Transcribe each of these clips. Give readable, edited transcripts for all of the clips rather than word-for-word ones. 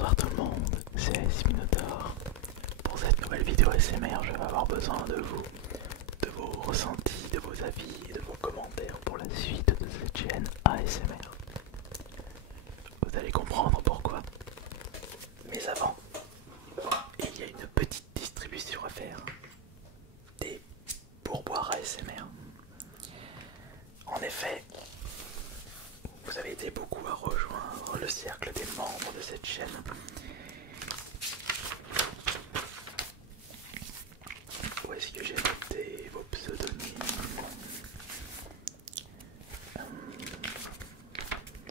Bonsoir tout le monde, c'est AS Minotaur. Pour cette nouvelle vidéo ASMR, je vais avoir besoin de vous, de vos ressentis, de vos avis et de vos commentaires pour la suite de cette chaîne ASMR. Vous allez comprendre pourquoi. Mais avant, il y a une petite distribution à faire. Des pourboires ASMR. En effet, vous avez été beaucoup à rejoindre le cercle des membres de cette chaîne. Où est-ce que j'ai noté vos pseudonymes?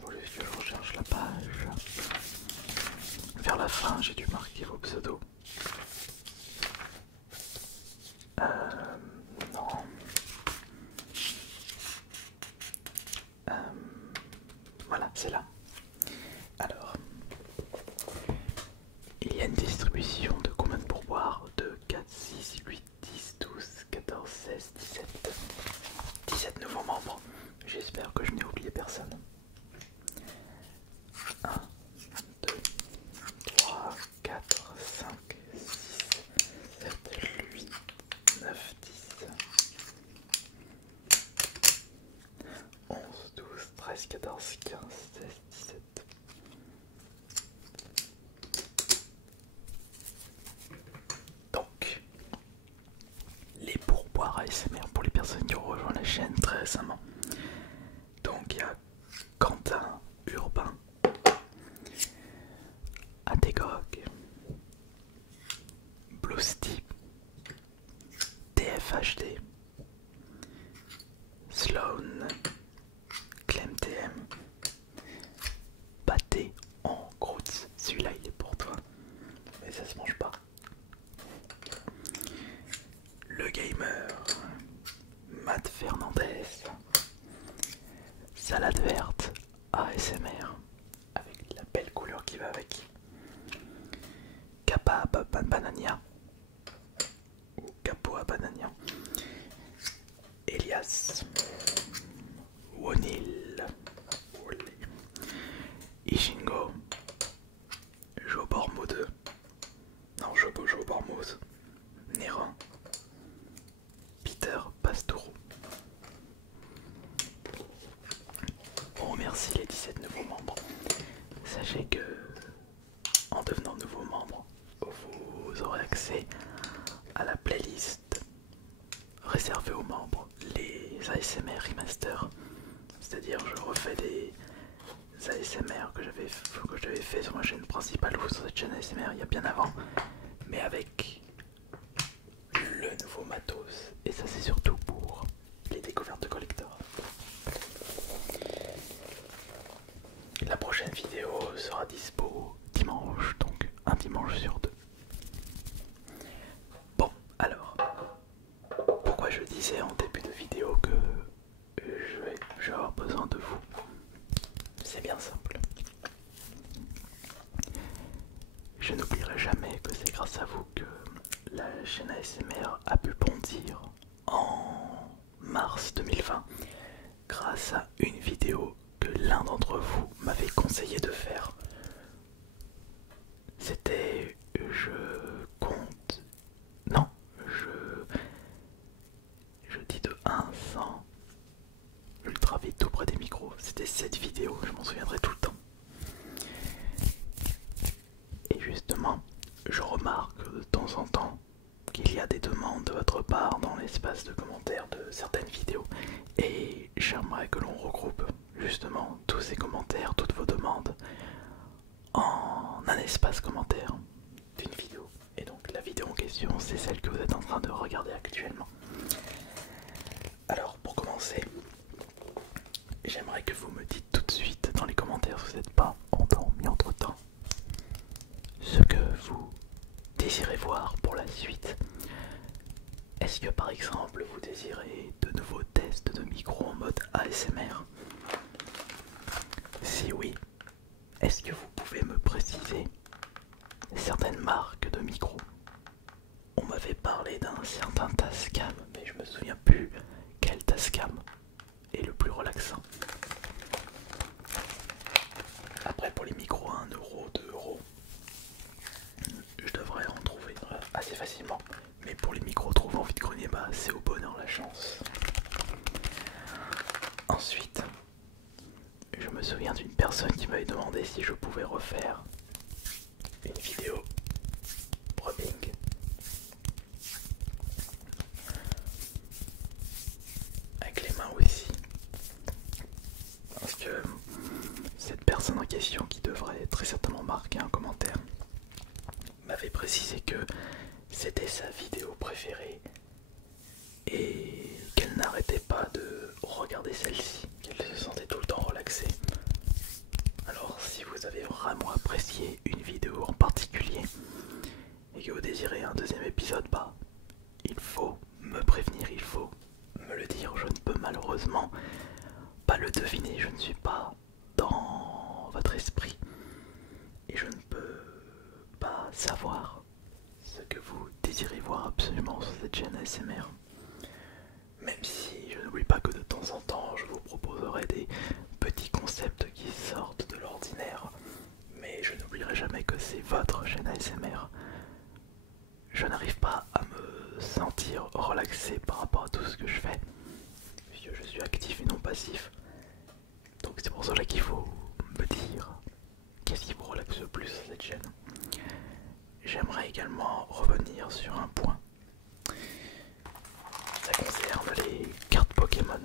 Faut juste que je recherche la page. Vers la fin, j'ai dû marquer vos pseudos. Non. Voilà, c'est là. Alors, il y a une distribution de combien de pourboires? De 4, 6, 8, 10, 12, 14, 16, 17. 17 nouveaux membres. J'espère que je n'ai oublié personne. 1, 2, 3, 4, 5, 6, 7, 8, 9, 10, 11, 12, 13, 14, 15, 16, 17. Donc, les pourboires ASMR pour les personnes qui ont rejoint la chaîne très récemment. Donc, il y a Quentin Urbain, Atégog, Bluesty, TFHD, Sloan, ClemTM, Pâté en croûte. Celui-là il est pour toi, mais ça se mange pas. Le Gamer, Matt Fernandez, Salade Verte ASMR avec la belle couleur qui va avec, Kappa Banania ou Capoa Banania, Elias, Wonil, Ishingo, Jobormo 2, non Jobormose, Nérin, Peter Pastourou. On remercie les 17 nouveaux membres. Sachez que en devenant nouveau membre, vous aurez accès à la playlist réservée aux membres, les ASMR Remaster. C'est-à-dire je refais des ASMR que j'avais fait sur ma chaîne principale ou sur cette chaîne ASMR il y a bien avant, mais avec le nouveau matos. Et ça c'est surtout pour les découvertes de collector. La prochaine vidéo sera dispo dimanche, donc un dimanche sur deux. Bon, alors, pourquoi je disais en début de vidéo que je vais avoir besoin de vous? C'est bien simple. Je n'oublierai jamais que c'est grâce à vous que la chaîne ASMR a pu bondir en mars 2020 grâce à une vidéo que l'un d'entre vous m'avait conseillé de faire. C'était je dis de 1 à 100 ultra vite tout près des micros. C'était cette vidéo, je m'en souviendrai tout le temps. Et justement, je remarque de temps en temps qu'il y a des demandes de votre part dans l'espace de commentaires de certaines vidéos. Et j'aimerais que l'on regroupe justement tous ces commentaires, toutes vos demandes en un espace commentaire d'une vidéo. Et donc la vidéo en question, c'est celle que vous êtes en train de regarder actuellement. Alors pour commencer, j'aimerais que vous me dites tout de suite dans les commentaires si vous n'êtes pas endormi entre temps ce que vous désirez voir pour la suite. Est-ce que par exemple vous désirez de nouveaux tests de micro en mode ASMR? Si oui, est-ce que vous pouvez me préciser certaines marques de micros? On m'avait parlé d'un certain Tascam, mais je me souviens plus quel Tascam est le plus relaxant. Après pour les micros à 1 euro, 2 euros, souviens d'une personne qui m'avait demandé si je pouvais refaire une vidéo rubbing. Avec les mains aussi. Parce que cette personne en question, qui devrait très certainement marquer un commentaire, m'avait précisé que c'était sa vidéo préférée et qu'elle n'arrêtait pas de regarder celle-ci, qu'elle se sentait tout le temps relaxée. Alors si vous avez vraiment apprécié une vidéo en particulier et que vous désirez un deuxième épisode, bah il faut me prévenir, il faut me le dire. Je ne peux malheureusement pas le deviner, je ne suis pas dans votre esprit et je ne peux pas savoir ce que vous désirez voir absolument sur cette chaîne ASMR. Même si je n'oublie pas que de temps en temps je vous proposerai des petits concepts qui sortent de l'ordinaire, mais je n'oublierai jamais que c'est votre chaîne ASMR. Je n'arrive pas à me sentir relaxé par rapport à tout ce que je fais, puisque je suis actif et non passif. Donc c'est pour cela qu'il faut me dire qu'est-ce qui vous relaxe le plus sur cette chaîne. J'aimerais également revenir sur un point. Ça concerne les cartes Pokémon.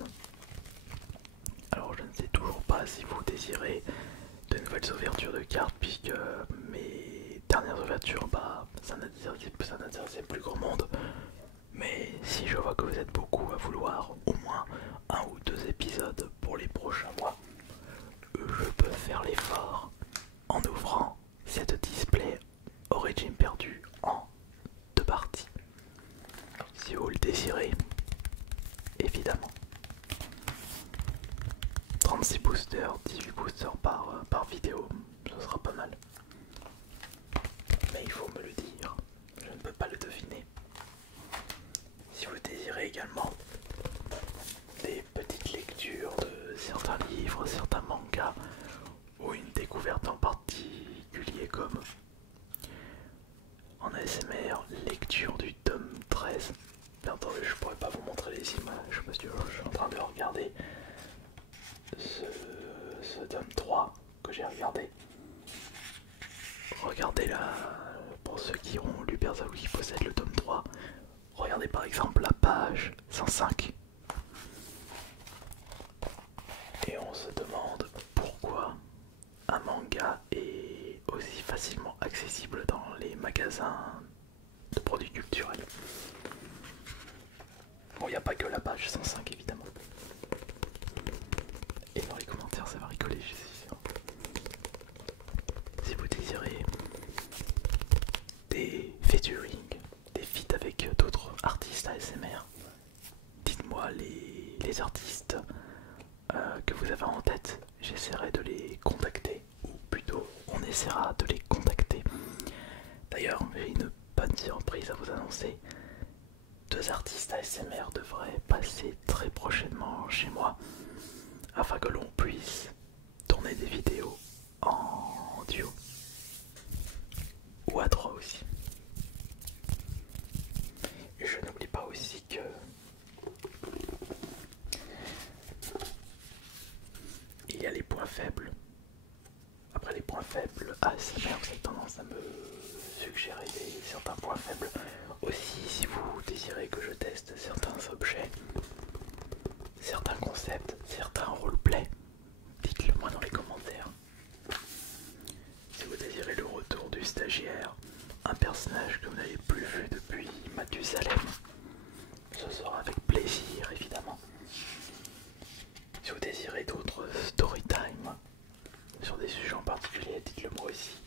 Alors je ne sais toujours pas si vous désirez de nouvelles ouvertures de cartes, puisque mes dernières ouvertures, bah ça n'intéressait plus grand monde. Mais si je vois que vous êtes beaucoup à vouloir au moins un ou deux épisodes pour les prochains mois, je peux faire l'effort en ouvrant cette display Origin perdu en deux parties. Si vous le désirez, évidemment. 36 boosters, 18 boosters par vidéo, ce sera pas mal. Mais il faut me le dire, je ne peux pas le deviner. Si vous désirez également des petites lectures de certains livres, certains mangas, ou une découverte en particulier comme en ASMR, lecture du tome 13. Attendez, je pourrais pas vous montrer les images parce que je suis en train de regarder ce tome 3 que j'ai regardé. Regardez là, pour ceux qui ont lu Berserk ou qui possèdent le tome 3, regardez par exemple la page 105. Et on se demande pourquoi un manga est aussi facilement accessible dans les magasins de produits culturels. Bon, il n'y a pas que la page 105 évidemment. Et dans les commentaires ça va rigoler, je suis sûr. Si vous désirez des featuring, des feats avec d'autres artistes ASMR, dites-moi les artistes que vous avez en tête. J'essaierai de les contacter, ou plutôt on essaiera de les contacter. D'ailleurs, j'ai une bonne surprise à vous annoncer. Deux artistes ASMR devraient passer très prochainement chez moi afin que l'on puisse tourner des vidéos en duo ou à trois aussi. Et je n'oublie pas aussi que il y a les points faibles. Après les points faibles ASMR, vous avez tendance à me suggérer certains points faibles. Aussi, si vous désirez que je teste certains objets, certains concepts, certains roleplays, dites-le moi dans les commentaires. Si vous désirez le retour du stagiaire, un personnage que vous n'avez plus vu depuis Mathusalem, ce sera avec plaisir évidemment. Si vous désirez d'autres story time sur des sujets en particulier, dites-le moi aussi.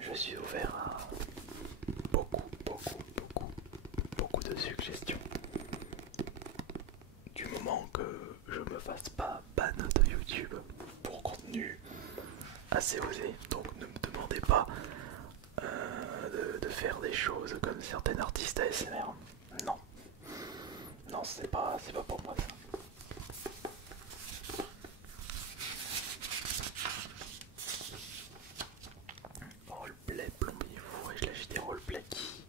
Je suis ouvert à beaucoup de suggestions. Du moment que je me fasse pas ban de YouTube pour contenu assez osé. Donc ne me demandez pas de faire des choses comme certains artistes ASMR. Non. Non, c'est pas pour moi ça. Roleplay plombier fou, et là j'ai des roleplays qui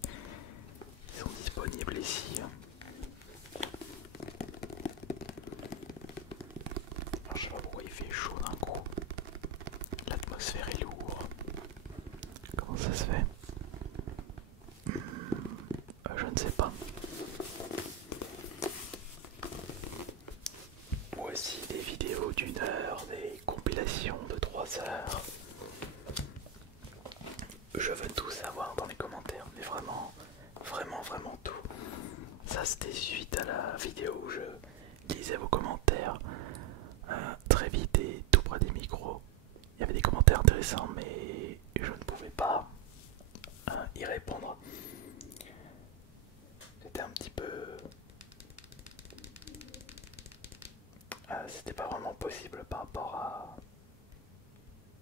sont disponibles ici. chaud d'un coup. L'atmosphère est lourde. Comment ça se fait? Je ne sais pas. Voici des vidéos d'une heure, des compilations de 3 heures. Je veux tout savoir dans les commentaires, mais vraiment, vraiment tout. Ça c'était suite à la vidéo où je lisais vos commentaires très vite et tout près des micros. Il y avait des commentaires intéressants, mais je ne pouvais pas y répondre. C'était un petit peu... c'était pas vraiment possible par rapport à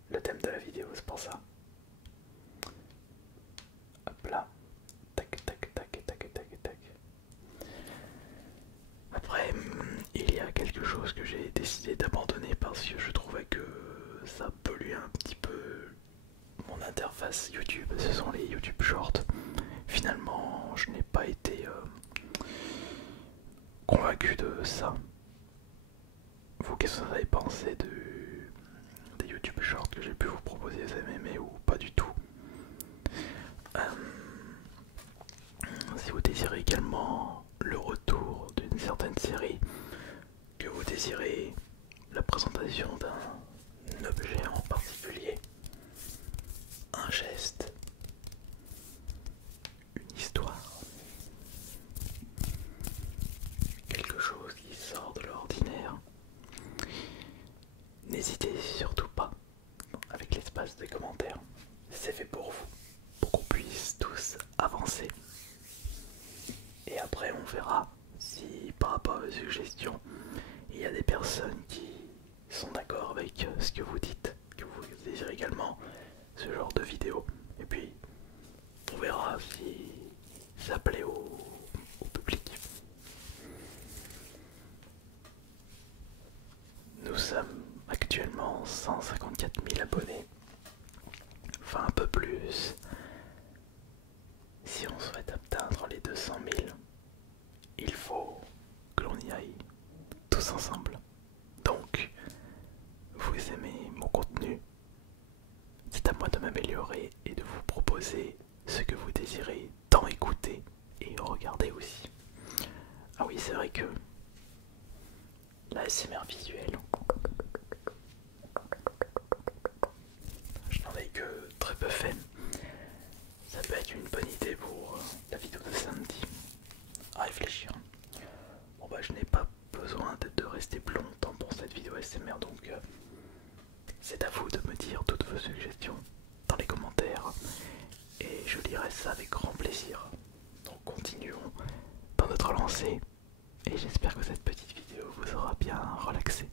le thème de la vidéo, c'est pour ça. Hop là. Tac, tac, tac, tac, tac, tac. Après, il y a quelque chose que j'ai décidé d'abandonner parce que je trouvais que ça polluait un petit peu mon interface YouTube. Ce sont les YouTube Shorts. Finalement, je n'ai pas été convaincu de ça. Vous, qu'est-ce que vous avez pensé des YouTube Shorts que j'ai pu vous proposer? Vous avez aimé ou pas du tout? Si vous désirez également le retour d'une certaine série, que vous désirez la présentation d'un objet en particulier, un geste, une histoire, quelque chose qui sort de l'ordinaire, n'hésitez surtout pas avec l'espace des commentaires. C'est fait pour vous, pour qu'on puisse tous avancer. Et après on verra si par rapport à vos suggestions, il y a des personnes qui sont d'accord avec ce que vous dites, que vous désirez également ce genre de vidéo. Et puis on verra si ça plaît au public. Nous sommes actuellement 154 000 abonnés, enfin un peu plus. Si on souhaite atteindre les 200 000, il faut que l'on y aille tous ensemble. Donc, vous aimez mon contenu, c'est à moi de m'améliorer et de vous proposer ce que vous désirez tant écouter et regarder aussi. Ah oui, c'est vrai que la l'ASMR visuelle, je n'en ai que très peu fait. Ça peut être une bonne idée pour la vidéo de samedi. À réfléchir. Bon bah je n'ai pas besoin de rester plus longtemps pour cette vidéo ASMR, donc c'est à vous de me dire toutes vos suggestions dans les commentaires et je lirai ça avec grand plaisir. Donc continuons dans notre lancée et j'espère que cette petite vidéo vous aura bien relaxé.